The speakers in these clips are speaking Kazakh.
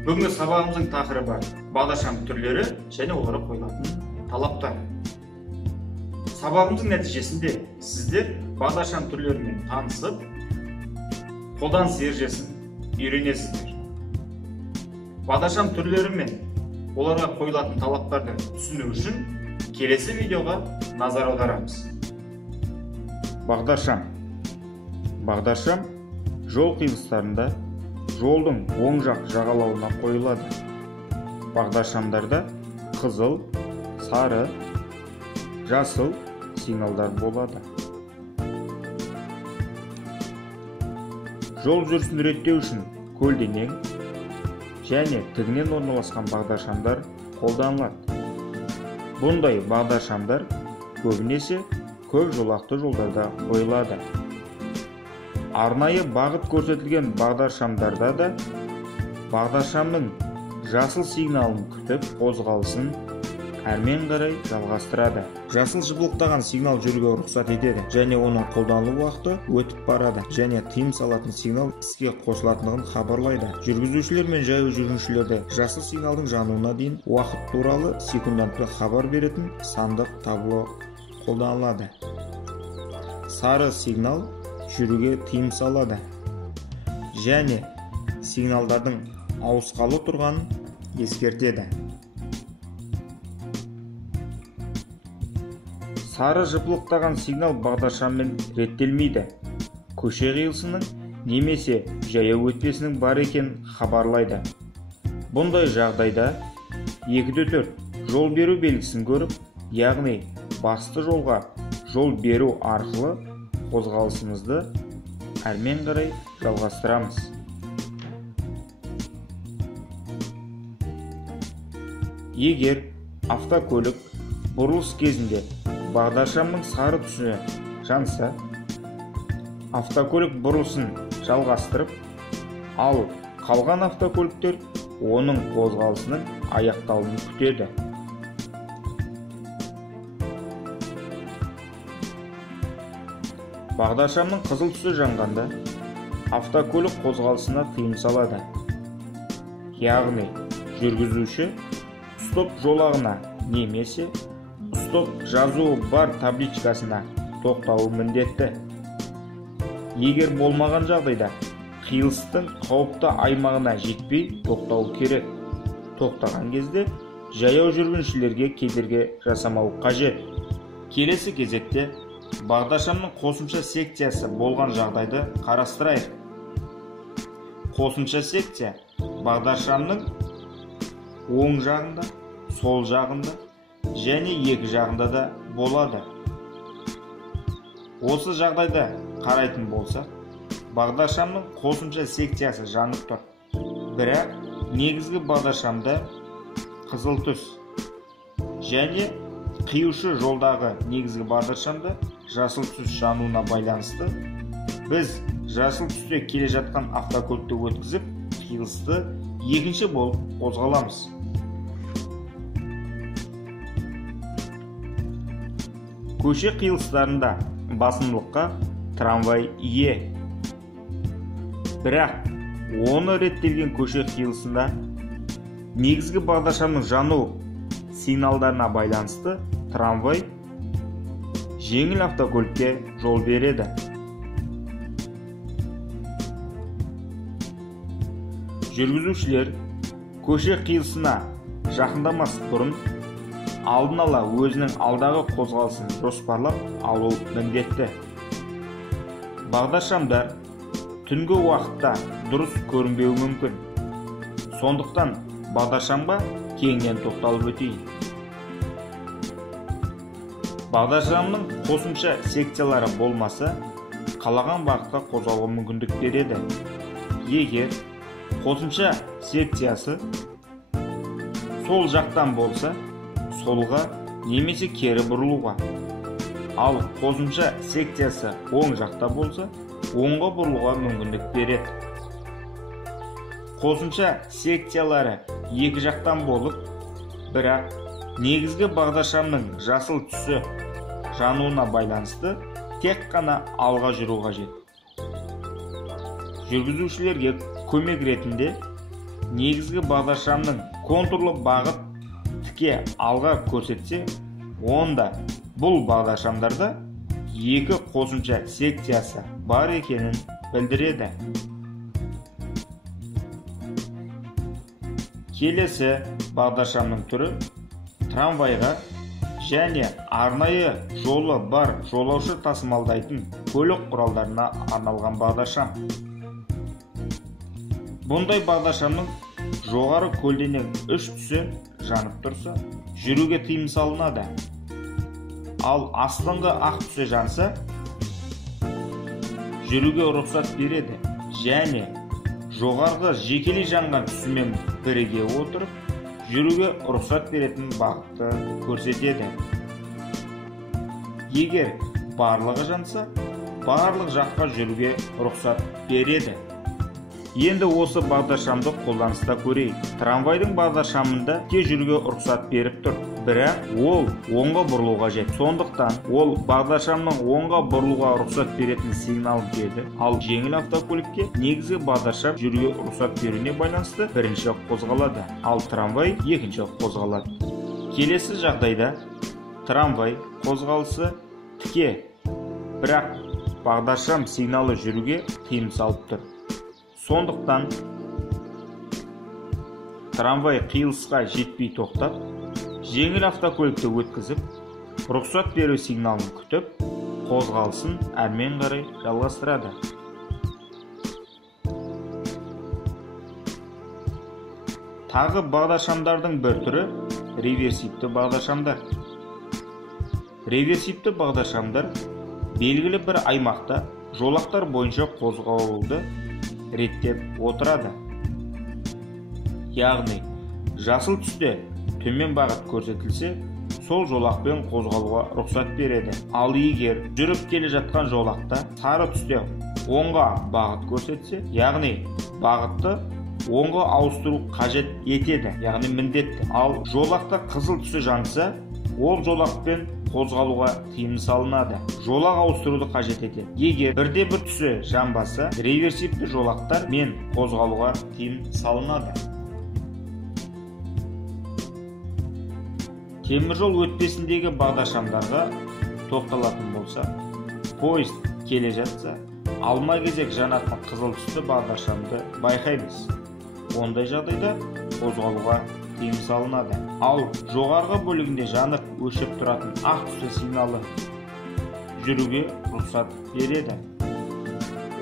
Бүгінгі сабағымыздың тақырыбы бағдаршам түрлері және оларға қойылатын талаптар. Сабағымыздың нәтижесінде сіздер бағдаршам түрлерімен танысып, қолданыс ережесін үйренесіздер. Бағдаршам түрлері мен оларға қойылатын талаптарды түсіну үшін келесі видеоға назар аударамыз. Бағдаршам жол қиылыстарында жолдың оң жақ жағалауына қойылады. Бағдаршамдарда қызыл, сары, жасыл сигналдар болады. Жол жүрісін реттеу үшін көлденең және тігінен орналасқан бағдаршамдар қолданылады. Бұндай бағдаршамдар көбінесе көп жолақты жолдарда қойылады. Арнайы бағыт көрсетілген бағдаршамдарда да бағдаршамның жасыл сигналын күтіп қозғалысын әрмен қарай жалғастырады. Жасыл жыбылықтаған сигнал жүруге рұқсат етеді және оның қолданылу уақыты өтіп барады және тыйым салатын сигнал іске қосылатындығын хабарлайды. Жүргізушілер мен жаяу жүргіншілерді жасыл сигналдың жануына дейін уақыт туралы секунданттық хабар беретін сандық табло қолданылады. Сары сигнал жүруге тыйым салады және сигналдардың ауысқалы тұрғанын ескертеді. Сары жыпылықтаған сигнал бағдаршаммен реттелмейді. Көше қиылысының немесе жаяу өтпесінің бар екенін хабарлайды. Бұндай жағдайда 2-4 жол беру белгісін көріп, яғни басты жолға жол беру арқылы қозғалысымызды әрмен қарай жалғастырамыз. Егер автокөлік бұрылыс кезінде бағдаршамның сары түсі жанса, автокөлік бұрылысын жалғастырып, ал қалған автокөліктер оның қозғалысының аяқталуын күтеді. Бағдаршамның қызыл түсі жанғанда автокөлік қозғалысына тыйым салады. Яғни жүргізуші стоп жолағына немесе стоп жазуы бар табличкасына тоқтауы міндетті. Егер болмаған жағдайда қиылыстың қауіпті аймағына жетпей тоқтау керек. Тоқтаған кезде жаяу жүргіншілерге кедергі жасамау қажет. Келесі кезекте бағдаршамның қосымша секциясы болған жағдайды қарастырайық. Қосымша секция бағдаршамның оң жағында, сол жағында және екі жағында да болады. Осы жағдайда қарайтын болсақ, бағдаршамның қосымша секциясы жанып тұр. Бірақ негізгі бағдаршамда қызыл түс және қиюшы жолдағы негізгі бағдаршамда жасыл түс жануына байланысты біз жасыл түсте келе жатқан автокөлікті өткізіп, қиылысты екінші болып қозғаламыз. Көше қиылыстарында басымдылыққа трамвай ие. Бірақ оны реттелген көше қиылысында негізгі бағдаршамның жану сигналдарына байланысты трамвай жеңіл автокөлікке жол береді. Жүргізушілер көше қиылысына жақындамас бұрын алдын ала өзінің алдағы қозғалысын жоспарлап алу міндетті. Бағдаршамдар түнгі уақытта дұрыс көрінбеуі мүмкін. Сондықтан бағдаршамға кеңінен тоқталып өтейін. Бағдаршамның қосымша секциялары болмаса, қалаған бағытқа қозғалуға мүмкіндік береді. Егер қосымша секциясы сол жақтан болса, солға немесе кері бұрылуға, ал қосымша секциясы оң жақта болса, оңға бұрылуға мүмкіндік береді. Қосымша секциялары екі жақтан болып, бірақ негізгі бағдаршамның жасыл түсі жануына байланысты тек қана алға жүру қажет. Жүргізушілерге көмек ретінде негізгі бағдаршамның контурлы бағыт тіке алға көрсетсе, онда бұл бағдаршамдарда екі қосымша секциясы бар екенін білдіреді. Келесі бағдаршамның түрі трамвайға және арнайы жолы бар жолаушы тасымалдайтын көлік құралдарына арналған бағдаршам. Бұндай бағдаршамның жоғары көлденең үш түсі жанып тұрса, жүруге тыйым салынады. Ал астыңғы ақ түсі жанса, жүруге рұқсат береді және жоғарғы жекелей жанған түсімен біріге отырып, жүруге рұқсат беретін бағытты көрсетеді. Егер барлығы жанса, барлық жаққа жүруге рұқсат береді. Енді осы бағдаршамды қолданыста көрейік. Трамвайдың бағдаршамында тіке жүруге рұқсат беріп тұр, бірақ ол оңға бұрылуға қажет. Сондықтан ол бағдаршамның оңға бұрылуға рұқсат беретін сигналын берді. Ал жеңіл автокөлікке негізгі бағдаршам жүруге рұқсат беруіне байланысты бірінші қозғалады, ал трамвай екінші қозғалады. Келесі жағдайда трамвай қозғалысы тіке, бірақ бағдаршам сигналы жүруге тыйым салып тұр. Сондықтан трамвай қиылысқа жетпей тоқтап, жеңіл автокөлікті өткізіп, рұқсат беру сигналын күтіп, қозғалысын әрмен қарай жалғастырады. Тағы бағдаршамдардың бір түрі реверсивті бағдаршамдар. Реверсивті бағдаршамдар белгілі бір аймақта жолақтар бойынша қозғалуды реттеп отырады. Яғни, жасыл түсте төмен бағыт көрсетілсе, сол жолақпен қозғалуға рұқсат береді. Ал егер жүріп келе жатқан жолақта сары түсте оңға бағыт көрсетсе, яғни бағытты оңға ауыстыру қажет етеді, яғни міндетті. Ал жолақта қызыл түсі жанса, ол жолақпен қозғалуға тыйым салынады. Жолақ ауыстыруды қажет етеді. Егер бірде-бір түсі жанбаса, реверсивті жолақтар мен қозғалуға тыйым салынады. Теміржол өтпесіндегі бағдаршамдарға тоқталатын болса, поезд келе жатса, алма-кезек жанатын қызыл түсті бағдаршамды байқаймыз. Ондай жағдайда қозғалуға тыйым салынады. Ал жоғарғы бөлігінде жанып өшіп тұратын ақ түсті сигналы жүруге рұқсат береді.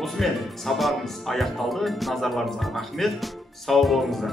Осымен сабағымыз аяқталды. Назарларыңызға рахмет. Сау болыңыздар.